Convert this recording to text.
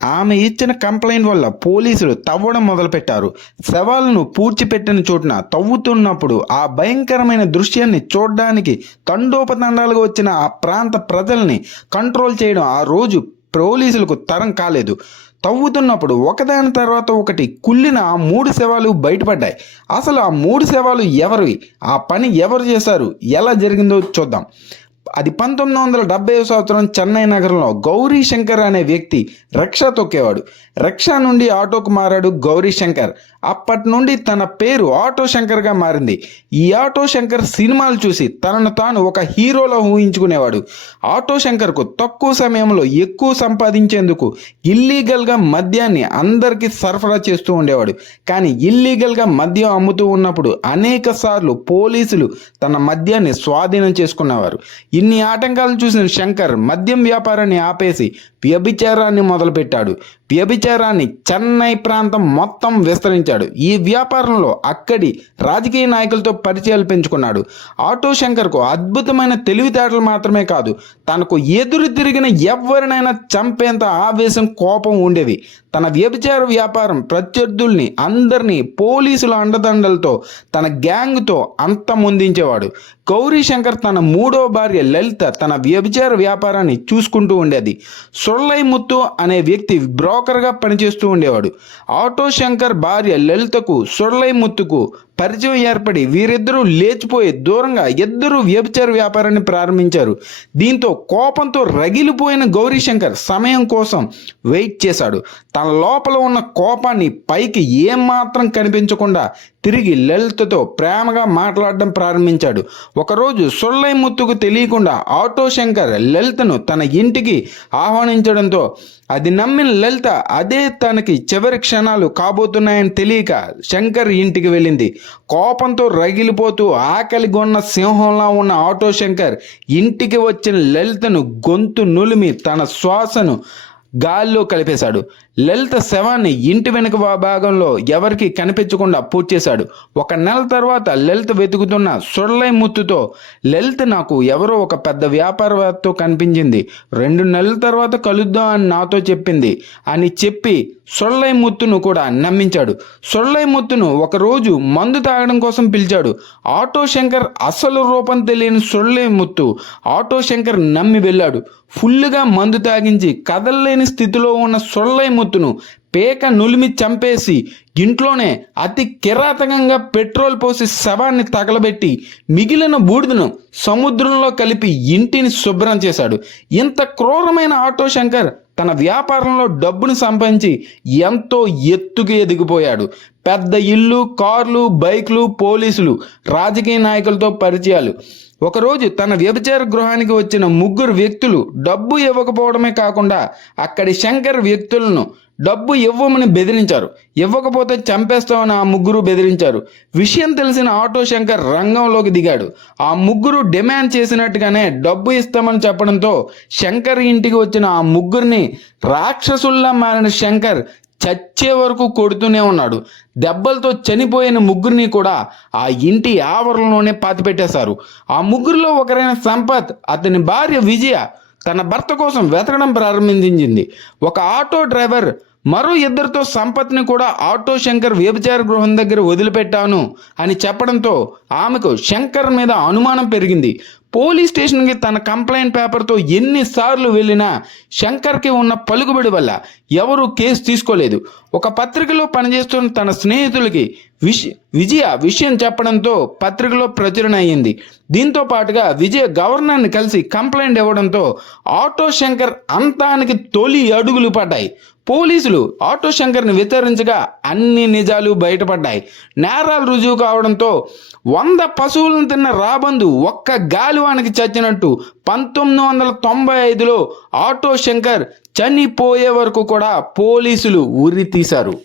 ఆమె ఇచ్చిన కంప్లైంట్ వల్ల పోలీసులు తవ్వడం మొదలుపెట్టారు. శవాలను పూడ్చిపెట్టిన చోటున తవ్వుతున్నప్పుడు ఆ భయంకరమైన దృశ్యాన్ని చూడడానికి తండోపతండాలుగా వచ్చిన ఆ ప్రాంత ప్రజల్ని కంట్రోల్ చేయడం ఆ రోజు పోలీసులకు తరం కాలేదు. తవ్వుతున్నప్పుడు ఒకదాని తర్వాత ఒకటి కుళ్ళిన ఆ 3 శవాలు బయటపడ్డాయి. అసలు ఆ 3 శవాలు ఎవరివి, ఆ పని ఎవరు చేశారు, ఎలా జరిగిందో చూద్దాం. అది 1970 సంవత్సరం చెన్నై నగరంలో గౌరీ శంకర్ అనే వ్యక్తి రిక్షా తొక్కేవాడు. రిక్షా నుండి ఆటోకు మారాడు గౌరీ శంకర్. అప్పటి నుండి తన పేరు ఆటో శంకర్గా మారింది. ఈ ఆటో శంకర్ సినిమాలు చూసి తనను తాను ఒక హీరోలో ఊహించుకునేవాడు. ఆటో శంకర్కు తక్కువ సమయంలో ఎక్కువ సంపాదించేందుకు ఇల్లీగల్గా మద్యాన్ని అందరికీ సరఫరా చేస్తూ ఉండేవాడు. కానీ ఇల్లీగల్గా మద్యం అమ్ముతూ ఉన్నప్పుడు అనేక సార్లు పోలీసులు తన మద్యాన్ని స్వాధీనం చేసుకునేవారు. ఇన్ని ఆటంకాలు చూసిన శంకర్ మద్యం వ్యాపారాన్ని ఆపేసి వ్యభిచారాన్ని మొదలుపెట్టాడు. వ్యభిచారాన్ని చెన్నై ప్రాంతం మొత్తం విస్తరించాడు. ఈ వ్యాపారంలో అక్కడి రాజకీయ నాయకులతో పరిచయాలు పెంచుకున్నాడు. ఆటో శంకర్కు అద్భుతమైన తెలివితేటలు మాత్రమే కాదు, తనకు ఎదురు తిరిగిన ఎవరినైనా చంపేంత ఆవేశం, కోపం ఉండేవి. తన వ్యభిచార వ్యాపారం ప్రత్యర్థుల్ని అందరినీ పోలీసుల అండదండలతో తన గ్యాంగ్తో అంతమొందించేవాడు. గౌరీ శంకర్ తన 3వ భార్య లలిత తన వ్యభిచార వ్యాపారాన్ని చూసుకుంటూ ఉండేది. సొల్లై ముత్తు అనే వ్యక్తి బ్రోకర్గా పనిచేస్తూ ఉండేవాడు. ఆటో శంకర్ భార్య లలితకు సొల్లై ముత్తుకు పరిచయం ఏర్పడి వీరిద్దరూ లేచిపోయి దూరంగా ఇద్దరు వ్యభిచార వ్యాపారాన్ని ప్రారంభించారు. దీంతో కోపంతో రగిలిపోయిన గౌరీ శంకర్ సమయం కోసం వెయిట్ చేశాడు. తన లోపల ఉన్న కోపాన్ని పైకి ఏమాత్రం కనిపించకుండా తిరిగి లలితతో ప్రేమగా మాట్లాడడం ప్రారంభించాడు. ఒకరోజు సొల్లై ముత్తుకు తెలియకుండా ఆటో శంకర్ లలితను తన ఇంటికి ఆహ్వానించడంతో అది నమ్మిన లలిత అదే తనకి చివరి క్షణాలు కాబోతున్నాయని తెలియక శంకర్ ఇంటికి వెళ్ళింది. కోపంతో రగిలిపోతూ ఆకలిగొన్న సింహంలా ఉన్న ఆటో శంకర్ ఇంటికి వచ్చిన లలితను గొంతు నులిమి తన శ్వాసను గాల్లో కలిపేశాడు. లలిత శవాన్ని ఇంటి వెనుక భాగంలో ఎవరికి కనిపించకుండా పూడ్చేశాడు. 1 నెల తర్వాత లలిత వెతుకుతున్న సొల్లై ముత్తుతో, లలిత నాకు ఎవరో ఒక పెద్ద వ్యాపారవేత్తతో కనిపించింది, 2 నెలల తర్వాత కలుద్దాం అని నాతో చెప్పింది అని చెప్పి సొల్లై ముత్తును కూడా నమ్మించాడు. సొల్లై ముత్తును ఒకరోజు మందు తాగడం కోసం పిలిచాడు. ఆటో శంకర్ అసలు రూపం తెలియని సొల్లై ముత్తు ఆటో శంకర్ నమ్మి వెళ్ళాడు. ఫుల్లుగా మందు తాగించి కదలలేని స్థితిలో ఉన్న సొల్లై ముత్తును పేక నులిమి చంపేసి ఇంట్లోనే అతి కిరాతకంగా పెట్రోల్ పోసి శవాన్ని తగలబెట్టి మిగిలిన బూడిదను సముద్రంలో కలిపి ఇంటిని శుభ్రం చేశాడు. ఇంత క్రూరమైన ఆటో శంకర్ తన వ్యాపారంలో డబ్బును సంపాదించి ఎంతో ఎత్తుకు ఎదిగిపోయాడు. పెద్ద ఇల్లు, కార్లు, బైక్లు, పోలీసులు, రాజకీయ నాయకులతో పరిచయాలు. ఒకరోజు తన వ్యభిచార గృహానికి వచ్చిన 3 వ్యక్తులు డబ్బు ఇవ్వకపోవడమే కాకుండా అక్కడి శంకర్ వ్యక్తులను డబ్బు ఇవ్వమని బెదిరించారు. ఇవ్వకపోతే చంపేస్తామని ఆ 3 బెదిరించారు. విషయం తెలిసిన ఆటో శంకర్ రంగంలోకి దిగాడు. ఆ 3 డిమాండ్ చేసినట్టుగానే డబ్బు ఇస్తామని చెప్పడంతో శంకర్ ఇంటికి వచ్చిన ఆ 3ని రాక్షసుల్లా మారిన శంకర్ చచ్చే వరకు కొడుతూనే ఉన్నాడు. దెబ్బలతో చనిపోయిన 3ని కూడా ఆ ఇంటి ఆవరణలోనే పాతిపెట్టేశారు. ఆ 3లో ఒకరైన సంపత్, అతని భార్య విజయ తన భర్త కోసం వెతకడం ప్రారంభించింది. ఒక ఆటో డ్రైవర్ మరో 2తో సంపత్ని కూడా ఆటో శంకర్ వ్యభిచార గృహం దగ్గర వదిలిపెట్టాను అని చెప్పడంతో ఆమెకు శంకర్ మీద అనుమానం పెరిగింది. పోలీస్ స్టేషన్కి తన కంప్లైంట్ పేపర్తో ఎన్నిసార్లు వెళ్ళినా శంకర్కి ఉన్న పలుకుబడి వల్ల ఎవరూ కేసు తీసుకోలేదు. ఒక పత్రికలో పనిచేస్తున్న తన స్నేహితులకి విజయ విషయం చెప్పడంతో పత్రికలో ప్రచురణ అయ్యింది. దీంతో పాటుగా విజయ గవర్నర్ని కలిసి కంప్లైంట్ ఇవ్వడంతో ఆటో శంకర్ అంతానికి తొలి అడుగులు పడ్డాయి. పోలీసులు ఆటో శంకర్ని విచారించగా అన్ని నిజాలు బయటపడ్డాయి. నేరాలు రుజువు కావడంతో 100 పశువులను తిన్న రాబందు ఒక్క గాలివానికి చచ్చినట్టు 1995లో ఆటో శంకర్ చనిపోయే వరకు కూడా పోలీసులు ఉరి తీశారు.